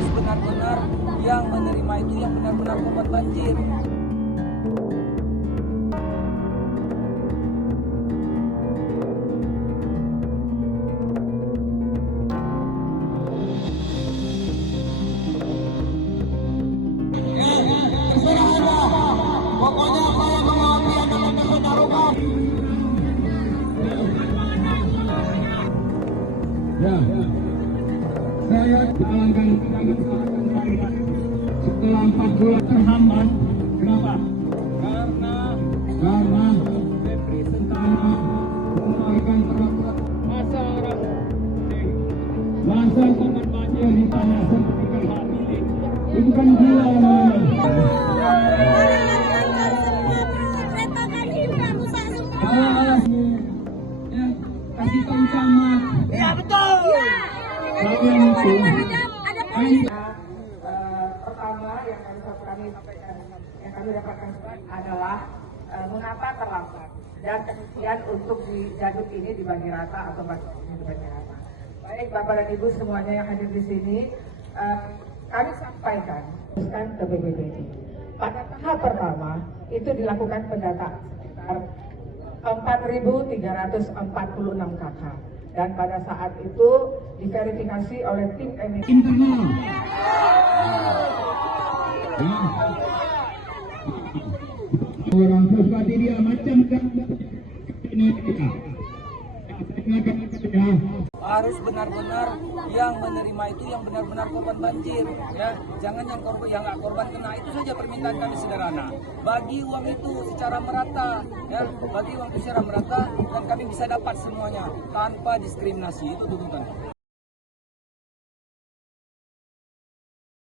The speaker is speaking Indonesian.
harus benar-benar yang menerima itu yang benar-benar korban banjir. Pokoknya saya mengerti akan mempertaruhkan. Ya, saya jalankan setelah 4 bulan terhambat. Kenapa? Karena representasi mengeluarkan peraturan masa korban banjir di tanah seperti hak milik. Itu kan gila kasih tahu camat. Iya betul. Pertama yang kami dapatkan adalah mengapa terlambat dan kemudian untuk di Jaduk ini dibagi rata atau dibagi rata. Baik Bapak dan Ibu semuanya yang hadir di sini, kami sampaikan ke BPBD. Pada tahap pertama itu dilakukan pendataan sekitar 4.346 KK dan pada saat itu diverifikasi oleh tim internal. Orang seperti dia macam ini Harus benar-benar yang menerima itu yang benar-benar korban banjir, ya. Jangan yang nggak korban kena. Itu saja permintaan kami sederhana. Bagi uang itu secara merata, ya. Bagi uang itu secara merata dan kami bisa dapat semuanya tanpa diskriminasi. Itu tuntutan.